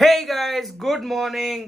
Hey guys good morning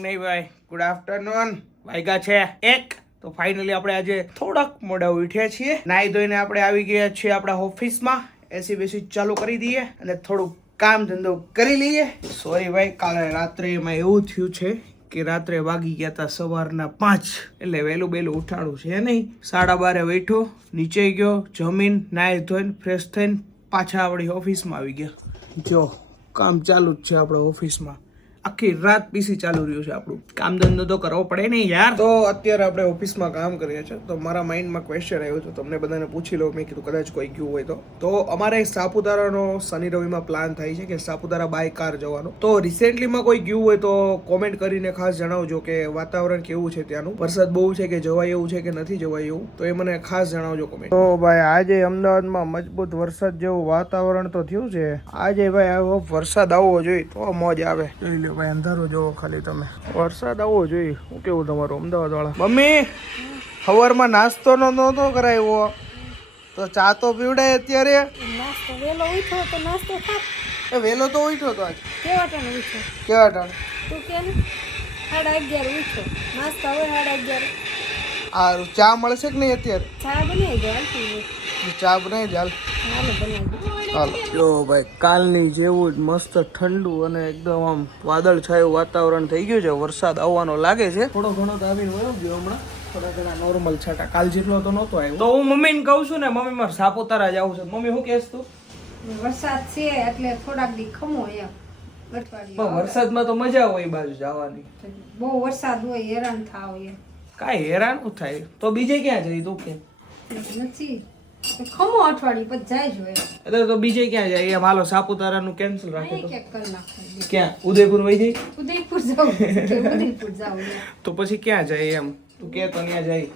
નહીં ભાઈ, good afternoon. વાગ્યા છે 1. તો ફાઇનલી આપણે આજે થોડાક મોડા ઉઠ્યા છીએ. નાઈ ધોઈને આપણે આવી ગયા છીએ આપણા ઓફિસમાં. એસી બેસી ચાલુ કરી દઈએ અને થોડું કામ ધંધો કરી લઈએ. સોરી ભાઈ, કાલે રાત્રે એમાં એવું થયું છે કે રાત્રે વાગી ગયા હતા સવારના 5, એટલે વહેલું બેલું ઉઠાડું છે નહીં. 12:30 બેઠો, નીચે ગયો, જમીન નાઈ ધોઈને ફ્રેશ થઈને પાછા આપણી ઓફિસમાં આવી ગયા. જો કામ ચાલુ જ છે આપણા ઓફિસમાં. આખી રાત પીસી ચાલુ રહ્યું છે આપણું. કામ ધંધો તો કરવો પડે નહીં યાર. તો અત્યારે આપણે ઓફિસમાં કામ કરીએ છીએ, તો મારા માઇન્ડમાં ક્વેશ્ચન આવ્યો તો તમને બધાને પૂછી લઉં. મેં કીધું કદાચ કોઈ ગયું હોય તો અમારે સાપુતારાનો શનિ રવિમાં પ્લાન થાય છે કે સાપુતારા બાય કાર જવાનો. તો રિસેન્ટલીમાં કોઈ ગયું હોય તો કોમેન્ટ કરીને ખાસ જણાવજો કે વાતાવરણ કેવું છે ત્યાંનું. વરસાદ બહુ છે કે જવાય એવું છે કે નથી જવાય એવું, તો એ મને ખાસ જણાવજો કોમેન્ટ. તો ભાઈ આજે અમદાવાદમાં મજબૂત વરસાદ જેવું વાતાવરણ તો થયું છે. આજે ભાઈ આવો વરસાદ આવવો જોઈએ તો મોજ આવે. જોઈ લો ભાઈ, અંધારું જોવો ખાલી તમે. વરસાદ આવવો જોઈએ. શું કેવું તમારું અમદાવાદ વાળા? મમ્મી સવારમાં નાસ્તો નતો કરાવ્યો તો ચા તો પીવડાય અત્યારે. નાસ્તો વેલો ઉઠ્યો તો નાસ્તો ખા. વેલો તો ઉઠ્યો તો આજ. કેવા ટાણે ઉઠ્યો? કેવા ટાણે? તું કે ને 11:30 ઉઠ્યો. નાસ્તો હવે 11:30. આ ચા મળશે કે નહીં અત્યારે? ચા બનાવી દે હાલ પીવું. ચા બનાવી દે હાલ. હાલો બનાવી દે. હાલ. જો ભાઈ કાલની જેવું જ મસ્ત ઠંડુ અને એકદમ આમ વાદળ છાયું વાતાવરણ થઈ ગયું છે. વરસાદ આવવાનો લાગે છે. થોડો ઘણો તો આવીને વયો ગયો હમણાં. થોડા ઘણા નોર્મલ છાંટા. કાલ જેટલો તો નહોતો આવ્યો. તો હું મમ્મીને કહું છું ને, મમ્મી મારે સાપુતારા જવું છે. મમ્મી શું કહેશ તું? વરસાદ છે એટલે થોડાક દી ખમો એમ અઠવાડિયું. વરસાદમાં તો મજા હોય બાજુ જવાની. બહુ વરસાદ હોય હેરાન થાવ એમ. કાંઈ હેરાન ન થાય તો બીજે ક્યાં જઈ તું કે? નથી ખમો અઠવાડિયું પછી જાય જો એમ. એટલે તો બીજે ક્યાં જાય? એમ હાલો સાપુતારાનું કેન્સલ રાખે તો ક્યાંક કરી નાખો. ક્યાં? ઉદયપુર વહી જાય? ઉદયપુર જાવ કે ઉદયપુર જાવ એમ. તો પછી ક્યાં જાય એમ? તું કે તો ત્યાં જાય.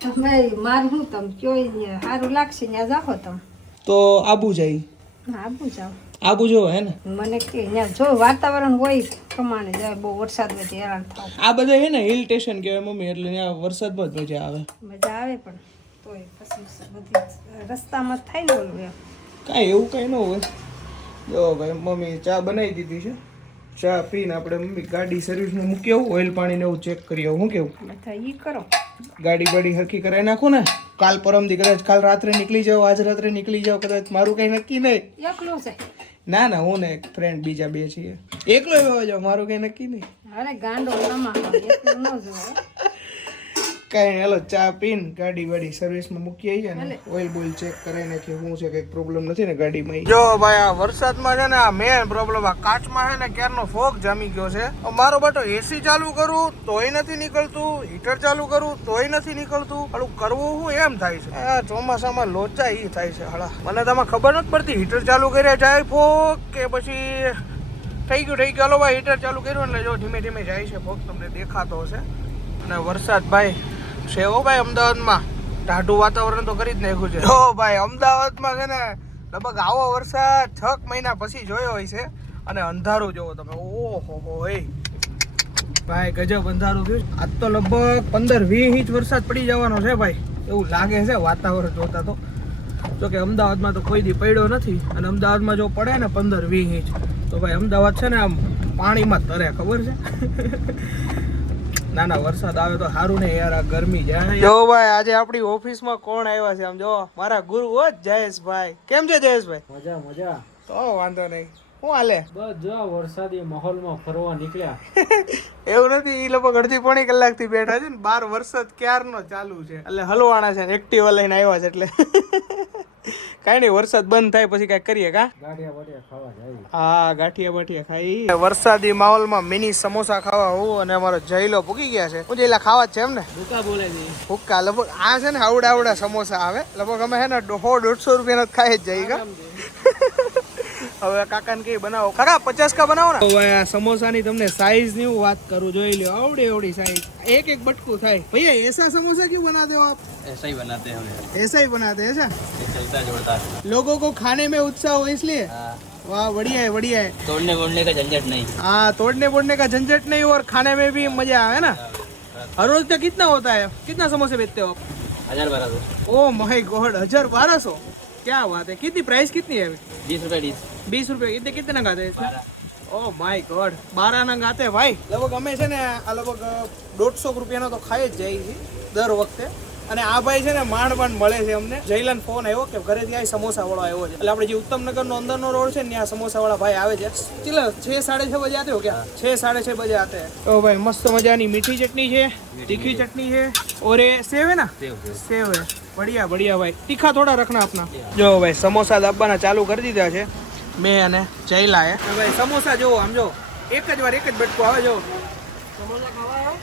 તમે મારું હું તમે કયો ત્યાં સારું લાગશે ત્યાં જાઓ તમે. તો આબુ જાય. આબુ જાવ. આબુ જો હે ને? મને કે ત્યાં જો વાતાવરણ હોય પ્રમાણે જાય. બહુ વરસાદ હોય તો હેરાન થાવ. આ બધા હે ને હિલ સ્ટેશન કહેવાય મમ્મી, એટલે ત્યાં વરસાદમાં જ મજા આવે. મજા આવે પણ તોય પછી બધી રસ્તામાં થાય ને ઓલું એમ. કાંઈ એવું કાંઈ ન હોય. જો ભાઈ મમ્મી ચા બનાવી દીધી છે. ચા પીને આપણે મમ્મી ગાડી સર્વિસમાં મૂકી આવું, ઓઇલ પાણીને એવું ચેક કરી આવું. શું કેવું? બધા ઈ કરો. ગાડી બાડી હરખી કરાવી નાખું ને. કાલ પરમદી કદાચ કાલ રાત્રે નીકળી જાવ, આજ રાત્રે નીકળી જાવ કદાચ. મારું કંઈ નક્કી નહીં. એકલો છે? ના ના, હું ને એક ફ્રેન્ડ બીજા 2 છીએ. એકલો એવો જાવ, મારું કંઈ નક્કી નહીં. અરે ગાંડો નમા એકલું ન જોવાય. કાંઈ હાલો ચા પીને ગાડી વાડી સર્વિસમાં મૂકી આવીએ ને, ઓઇલ બોઇલ ચેક કરાવી નાખીએ. શું છે કંઈક પ્રોબ્લેમ નથી ને ગાડીમાં? જો ભાઈ આ વરસાદમાં છે ને આ મેન પ્રોબ્લેમ આ કાચમાં છે ને ક્યારનો ફોગ જામી ગયો છે. મારો બેટો એસી ચાલુ કરું તોય નથી નીકળતું, હીટર ચાલુ કરું તોય નથી નીકળતું. હાલું કરવું શું એમ થાય છે. આ ચોમાસામાં લોચા ઈ થાય છે. હાલા મને તમે ખબર નથી પડતી હીટર ચાલુ કર્યા જાય ફોગ કે પછી થઈ ગયું. હાલો ભાઈ હીટર ચાલુ કર્યું એટલે જો ધીમે ધીમે જાય છે ફોગ, તમને દેખાતો હશે. અને વરસાદ ભાઈ છે હો ભાઈ અમદાવાદમાં. ટાઢું વાતાવરણ તો કરી જ નાખ્યું છે. જો ભાઈ અમદાવાદમાં છે ને લગભગ આવો વરસાદ 6 મહિના પછી જોયો હોય છે. અને અંધારું જોવો તમે. ઓહો એ ભાઈ ગજબ અંધારું થયું. આજ તો લગભગ 15-20 ઇંચ વરસાદ પડી જવાનો છે ભાઈ, એવું લાગે છે વાતાવરણ જોતા તો. જો કે અમદાવાદમાં તો કોઈ દી પડ્યો નથી, અને અમદાવાદમાં જો પડે ને 15-20 ઇંચ તો ભાઈ અમદાવાદ છે ને આમ પાણીમાં તરે, ખબર છે. ના ના, વરસાદ આવે તો સારું ને યાર, આ ગરમી જાય. જો ભાઈ આજે આપણી ઓફિસમાં કોણ આવ્યા છે? આમ જો મારા ગુરુ હો જયેશભાઈ. કેમ છે જયેશભાઈ? મજા મજા. તો વાંધો નહીં. શું હાલે? બસ જો વરસાદી માહોલમાં ફરવા નીકળ્યા. એવું નથી, એ લોકો અડધી પોણી કલાકથી બેઠા છે ને. 12 વરસાદ ક્યારનો ચાલુ છે, એટલે હલવાણા છે ને એક્ટિવા લઈને આવ્યા છે એટલે. કાંઈ નહીં, વરસાદ બંધ થાય પછી કાંઈક કરીએ. કા ગાંઠિયા બાઠિયા ખાવા જાય. હા, ગાંઠિયા બાઠિયા ખાઈ. વરસાદી માહોલમાં મિની સમોસા ખાવા હું અને અમારો જયલો પૂકી ગયા છે. હું જયલા ખાવા જ છે એમ ને? ભૂકા બોલે છે. ભૂકા લગભગ આ છે ને આવડા સમોસા આવે. લગભગ અમે છે ને 100-150 રૂપિયાના ખાઈ જ જાય. હવે કાકાને કઈ બનાવો ખરા 50 કા બનાવો ને. હવે આ સમોસાની તમને સાઈઝ ની હું વાત કરું, જોઈ લો આવડી સાઈઝ. એક બટકું થાય. ભैया ऐसा समोसा क्यों बनाते हो आप? ऐसा ही बनाते हैं हम, ऐसा ही बनाते हैं ऐसा? चलता जोड़ता लोगों को खाने में उत्साह हो इसलिए। वाह बढ़िया है. तोड़ने वोड़ने का झंझट नहीं। हाँ, तोड़ने बोड़ने का झंझट नहीं और खाने में भी मजा आए ना. हर रोज का कितना होता है? कितना समोसे बेचते हो आप? 1200। Oh my God, 1200. क्या बात है. कितनी प्राइस कितनी है अभी? 20 रुपए डिश। 20 रुपए. कितने खाते हैं इसमें? ઓ માય ગોડ 12 નંગ આતે ભાઈ. લગભગ અમે છે ને આ લગભગ 150 રૂપિયાનો તો ખાઈ જ જાય છે દર વખતે. અને આ ભાઈ છે ને માંડ મળે છે અમને. જયલન ફોન આવ્યો કે ઘરેથી આ સમોસા વાળો આવ્યો છે. એટલે આપણે જે ઉત્તમનગરનો અંદરનો રોડ છે ને ત્યાં સમોસા વાળા ભાઈ આવે છે. ચલો 6-6:30 બજે આતે હો ક્યાં? 6-6:30 બજે આતે હૈ. તો ભાઈ મસ્ત મજાની મીઠી ચટણી છે, તીખી ચટણી છે और ये सेव है ना? सेव है. बढ़िया बढ़िया भाई. तीखा थोड़ा रखना अपना. જો ભાઈ સમોસા દાબવાના ચાલુ કરી દીધા છે મેં અને જયલાએ. ભાઈ સમોસા જોવો આમ જો એક જ બટકો આવે જો. સમોસા ખાવા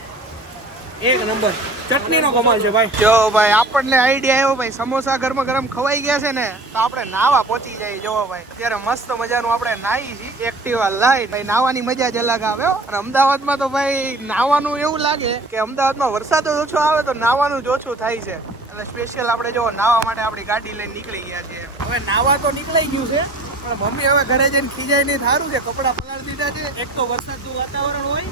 એક નંબર. ચટણીનો કમાલ છે ભાઈ. જો ભાઈ આપણને આઈડિયા આવ્યો ભાઈ સમોસા ગરમ ખવાઈ ગયા છે ને તો આપણે નાવા પહોંચી જાય. જો ભાઈ અત્યારે મસ્ત મજાનું આપણે નાહી છીએ એક્ટિવા લઈ. ભાઈ નાવાની મજા જ અલગ આવે. અને અમદાવાદમાં તો ભાઈ નાવાનું એવું લાગે કે અમદાવાદમાં વરસાદ ઓછો આવે તો નાવાનું જ ઓછું થાય છે. એટલે સ્પેશિયલ આપણે જો નાવા માટે આપણી ગાડી લઈને નીકળી ગયા છીએ. હવે નાવા તો નીકળી ગયું છે પણ મમ્મી હવે ઘરે જઈને ખીજાય નહીં. સારું છે કપડાં પલાળી દીધા છે. એક તો વરસાદનું વાતાવરણ હોય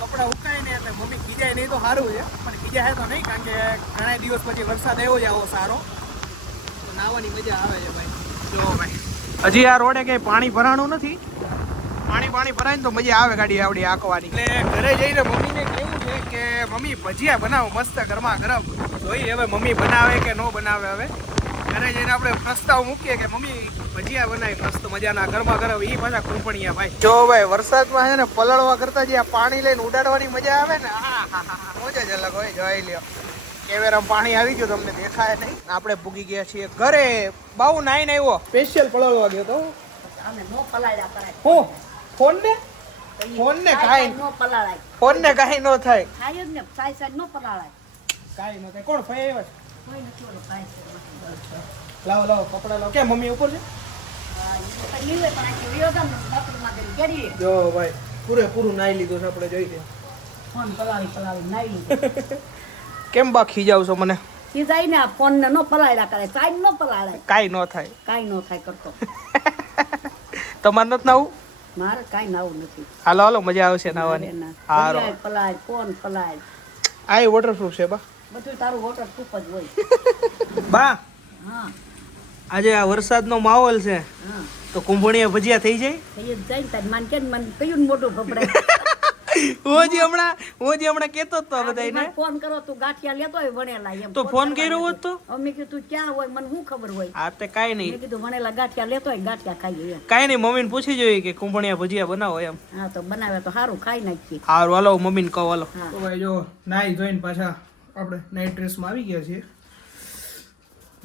કપડા ઉકાય ને એટલે મમ્મી ખીજાય નહીં તો સારું છે. પણ ખીજાય તો નહીં કારણ કે ઘણા દિવસ પછી વરસાદ આવ્યો જ આવો સારો તો નાવાની મજા આવે છે ભાઈ. જો ભાઈ હજી આ રોડે કઈ પાણી ભરાણું નથી. પાણી ભરાય ને તો મજા આવે ગાડી આવડી આંકવાની. એટલે ઘરે જઈને મમ્મીને કેવું છે કે મમ્મી ભજીયા બનાવો મસ્ત ગરમા ગરમ. જોઈએ હવે મમ્મી બનાવે કે ન બનાવે. હવે ઘરે જઈને આપણે પ્રસ્તાવ મૂકીએ કે મમ્મી ભજીયા બનાવી મસ્ત મજાના ગરમા ગરમ. ઈ પાછા કુંપણિયા ભાઈ. જો ભાઈ વરસાદમાં છે ને પલળવા કરતા જે આ પાણી લઈને ઉડાડવાની મજા આવે ને મોજ જ અલગ હોય. જોઈ લ્યો કેમેરામાં પાણી આવી ગયું તમને દેખાય નહીં. આપણે પૂગી ગયા છીએ ઘરે. બાઉ નાઈને આવ્યો સ્પેશિયલ પલળવા ગયો તો હું ફોન ને કાઈ ન થાય. કાઈ ન થાય. કોણ ફઈ આવ્યા છે? લાવો કપડા લાવો. કેમ મમ્મી ઉપર છે? જો ભાઈ પૂરેપૂરું નાઈ લીધું છે આપણે. જોઈ કેમ બાકી જાવ છો મને? ફોન ને નો પલાળ્યા કરે. ચાઈ નો પલાળાય. કાઈ ન થાય. કાઈ નો થાય કરતો. તમારે નથી નાવું? મારે કાઈ નાવું નથી. હાલો મજા આવશે નાવાની. હારો પલાળ ફોન પલાળ. આ વોટરપ્રૂફ છે બા? બધું તારું વોટરપ્રૂફ જ હોય. બા હા આજે આ વરસાદનો માહોલ છે હા તો કુંભણીયા ભજીયા થઈ જાય? થઈ જ જાય ને તાર માન કે મને કયું મોટું ભપડાય. હું હમણાં કેતો તો બધાને ફોન કરો તું ગાંઠિયા લેતો હોય વણેલા એમ. તો ફોન કર્યો હોત તો અમે કીધું તું ક્યાં હોય મને શું ખબર હોય. આ તે કાઈ નહીં. મેં કીધું વણેલા ગાંઠિયા લેતો હોય ગાંઠિયા ખાઈએ એમ. કાઈ નહીં મમ્મીને પૂછી જોઈએ કે કુંભણીયા ભજીયા બનાવો એમ. હા તો બનાવે તો સારું ખાઈ નાખીએ. હારું હાલો મમ્મીને કહો હાલો. હા. તો ભાઈ જો નાઈ ધોઈને પાછા આપણે નાઈટ ડ્રેસમાં આવી ગયા છીએ.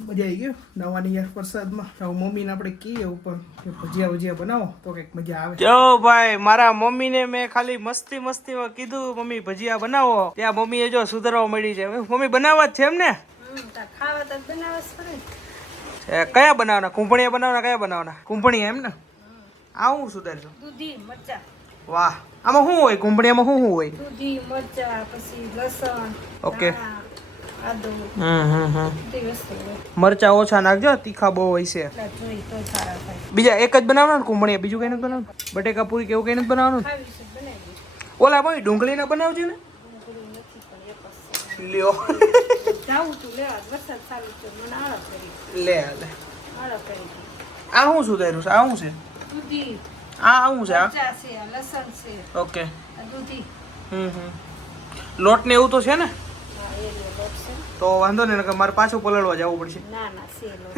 મજા આવી ગયો નાવાની યાર વરસાદમાં. હવે મમ્મીને આપણે કહીએ ઉપર કે ભજીયા બનાવો તો કંઈક મજા આવે. જો ભાઈ મારા મમ્મીને મેં ખાલી મસ્તીમાં કીધું મમ્મી ભજીયા બનાવો ત્યાં મમ્મીએ જો સુધારવા મળી છે. મમ્મી બનાવવા જ છે એમ ને? ખાવા તો બનાવવા જ પડે. કયા બનાવવાના? કુંભણીયા બનાવવાના? કયા બનાવવાના? કુંભણીયા એમ ને? આ હું સુધારશો? દૂધી મરચા. વાહ આમાં શું હોય? કુંભણીયામાં શું હોય? દૂધી મરચા પછી લસણ. ઓકે. આદુ. બધી વસ્તુ હોય. મરચા ઓછા નાખજો તીખા બહુ હોય છે. એટલે જોઈ તો સારા થાય. બીજા એક જ બનાવવાનું કુંભણીયા? બીજું કઈ નથી બનાવવાનું? બટેકા પૂરી કેવું કઈ નથી બનાવવાનું? ખાવી છે બનાવી. ઓલા ભાઈ ડુંગળીના બનાવજો ને. લ્યો જાવું તું લેવા વરસાદ ચાલુ છે મને આળસ કરી. લે આળસ કરી. આ શું સુધાર્યું છે? આ શું છે? દૂધી. આ શું છે? મરચા છે લસણ છે. ઓકે. આ દૂધી. લોટ ને એવું તો છે ને? હા એ લોટ છે. તો વાંધો નહીં નકર મારે પાછું પલળવા જવું પડશે. ના છે લોટ.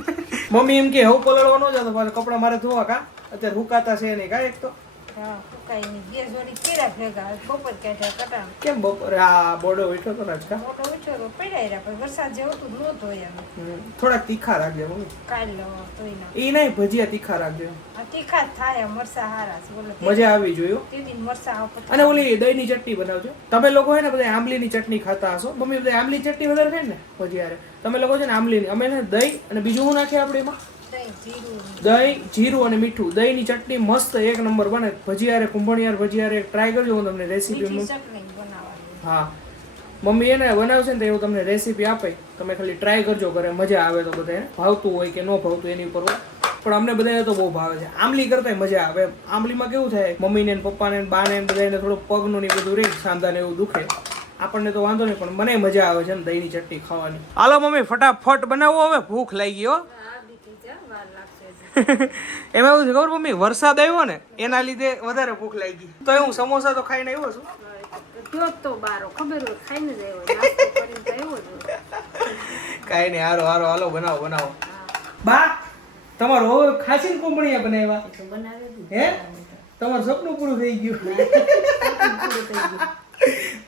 મમ્મી એમ કે હું પલળવા ન જતો પાછા કપડા મારે ધોવા કા અત્યારે હુકાતા છે નહીં કા. એક તો હા ફૂકાઈ ની બે જોડી કેરા ભેગા બપોર કાઢ્યા કટા. કેમ બપોરે આ બોડો વીઠો તો રાજ કા મોટો ઉઠ્યો તો પડાઈ રહ્યા પણ વરસાદ જેવો તો નો ધોય એમ. થોડાક તીખા રાખજે મમ્મી. કાલ ધોઈ નાખ. ઈ નહીં ભજીયા તીખા રાખજે. આ તીખા જ થાય મરસા હારા છે બોલો. મજા આવી જોઈએ. તે દિન મરસા આવ પછી. અને ઓલી દહીંની ચટણી બનાવજો. તમે લોકો હે ને બધા આંબલીની ચટણી ખાતા હશો. મમ્મી બધા આંબલી ચટણી વધારે ખાય ને ભજીયા. તમે લોકો છે ને આંબલીની. અમે ને દહીં અને બીજું શું નાખીએ આપણે એમાં? દહીં જીરું અને મીઠું. દહીંની ચટણી મસ્ત એક નંબર બને. ભજીયારે કુંભણિયાર ભજીયારે ટ્રાય કરજો. હું તમને રેસીપી હા મમ્મી એને બનાવશે ને તો એવું તમને રેસીપી આપે. તમે ખાલી ટ્રાય કરજો ઘરે. મજા આવે તો બધાને ભાવતું હોય કે ન ભાવતું એની ઉપર હોય. પણ અમને બધાને તો બહુ ભાવે છે. આંબલી કરતા મજા આવે. આંબલીમાં કેવું થાય મમ્મીને પપ્પાને બાને બધાને થોડું પગનું ને બધું રહી સાંધાને એવું દુખે. આપણને તો વાંધો નહીં પણ મને મજા આવે છે ને દહીંની ચટણી ખાવાની. હાલો મમ્મી ફટાફટ બનાવો હવે ભૂખ લાગી ગઈ હો. એમાં એવું છે ખબર મમ્મી, વરસાદ આવ્યો ને એના લીધે વધારે ભૂખ લાગી. તો હું સમોસા તો ખાઈને આવ્યો છું. જો તો બારો ખબર હોય ખાઈને જ આવ્યો નાસ્તો કરીને તો આવ્યો જ હોય. કાંઈ નહીં, હાલો બનાવો. બા તમારું હવે ખાસી કુંબળિયા બનાવ્યા તો બનાવે જ હે? તમારું સપનું પૂરું થઈ ગયું. પૂરું થઈ ગયું.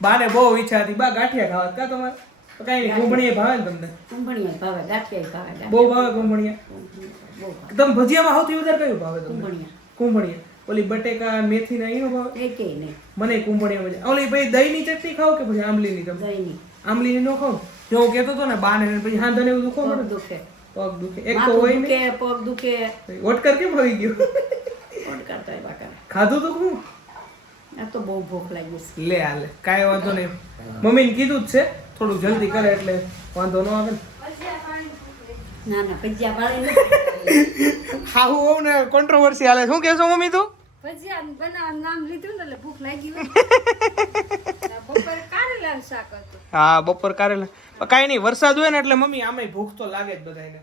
બાને બહુ ઈચ્છા હતી બા ગાંઠિયા ખાવા. કા તમારે તો કાંઈ નહીં, કુંબળિયા ભાવે ને તમને? કુંભણિયા ભાવે, ગાંઠિયા ભાવે, બહુ ભાવે કુંબળિયા. બહુ ભાવે. તમે ભજીયામાં સૌથી વધારે કયું ભાવે તમને? કુંભણિયા. કુંબળિયા. ઓલી બટેકા મેથી ના એનો ભાવે? એકેય નહીં. મને કુંબળિયા મજા. ઓલી ભાઈ દહીંની ચટણી ખાઓ કે પછી આંબલીની? તમે દહીંની. આંબલીની નો ખાઓ? જો હું કહેતો હતો ને બાને પછી હાંધને એવું દુખો પગ મને દુખે. પગ દુખે. એક તો માથું હોય દુખે, ને પગ દુખે. ઓટકર કેમ આવી ગયો? ઓડકાર તો આવ્યા કરે. ખાધું તો હું આ તો બહુ ભૂખ લાગી છે. લે હાલે કાંઈ વાંધો નહીં. મમ્મીને કીધું જ છે થોડું જલ્દી કરે એટલે વાંધો ન આવે ને. ના ના ભજીયા વાળી નથી. હાહુ હોવ ને કોન્ટ્રોવર્સી હાલે. શું કહેશો મમ્મી તું? ભજીયા બનાવવાનું નામ લીધું ને એટલે ભૂખ લાગી હોય. બપોરે કારેલાનું શાક હતું. હા બપોર કારેલા. પણ કાંઈ નહીં, વરસાદ હોય ને એટલે મમ્મી આમે ભૂખ તો લાગે જ બધાને.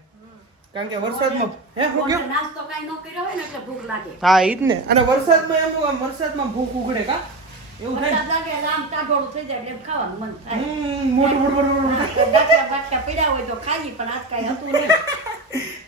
કારણ કે વરસાદમાં હે શું કોઈને કયો? નાસ્તો કાંઈ ન કર્યો હોય ને એટલે ભૂખ લાગે. હા ઈ જ ને. અને વરસાદમાં એમ આમ વરસાદમાં ભૂખ ઉઘડે કા એવું થાય વરસાદ લાગે એટલે આમ ટાઢોળું થઈ જાય એટલે ખાવાનું મન થાય. મોટું હા, તો ગાંઠિયા બાઠિયા પડ્યા હોય તો ખાઈએ પણ આજ કાંઈ હતું નહીં.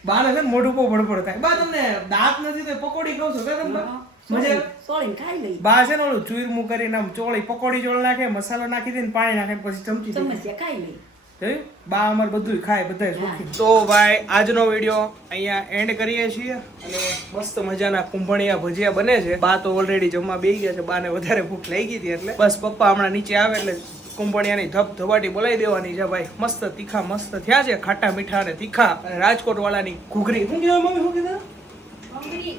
બાને છે ને મોઢું બહુ બડબડ થાય. બા તમને દાંત નથી તો પકોડી ખાવ છો કા તમે બા? મજા આવે? સોળીને ખાઈ લઈ. બા છે ને ઓલું ચૂરમું કરીને આમ ચોળી પકોડી ચોળ નાખે, મસાલો નાખી દે ને પાણી નાખે ને પછી ચમચી સમસ્યા ખાઈ લઈ. જોયું? બા અમાર બધું ખાય, બધાય શોખીન. તો ભાઈ આજનો વિડીયો અહીંયા એન્ડ કરીએ છીએ અને મસ્ત મજાના કુંભણિયા ભજીયા બને છે. બા તો ઓલરેડી જમવા બેસી ગયા છે. બાને વધારે ભૂખ લાગી હતી એટલે બસ પપ્પા હમણાં નીચે આવે એટલે કુંભણિયાની ધબધબાટી બોલાવી દેવાની છે ભાઈ. મસ્ત તીખા મસ્ત થયા છે, ખાટા મીઠા અને તીખા. અને રાજકોટ વાળાની ઘૂઘરી શું કહેવાય મમ્મી, શું કીધા?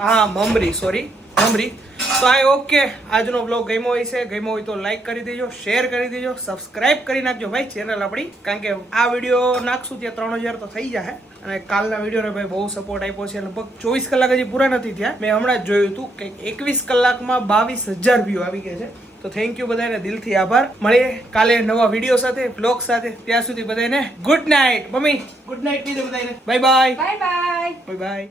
હા મમરી, સોરી મમરી. તો આ ઓકે, આજનો બ્લોગ ગમ્યો હોય તો લાઈક કરી દેજો, શેર કરી દેજો, સબસ્ક્રાઇબ કરી નાખજો ભાઈ ચેનલ આપણી. કારણ કે આ વિડીયો નાખશું ત્યાં 3000 તો થઈ જાય. અને કાલના વિડીયોને ભાઈ બહુ સપોર્ટ આપ્યો છે. લગભગ 24 કલાક હજી પૂરા નથી થયા. મેં હમણાં જ જોયું હતું કે 21 કલાકમાં 22,000 વ્યૂ આવી ગયા છે. તો થેન્ક યુ બધાને દિલથી આભાર. મળીએ કાલે નવા વિડીયો સાથે, બ્લોગ સાથે. ત્યાં સુધી બધાને good night. Mummy good night કીધું બધાને. Bye bye. Bye bye. Bye bye.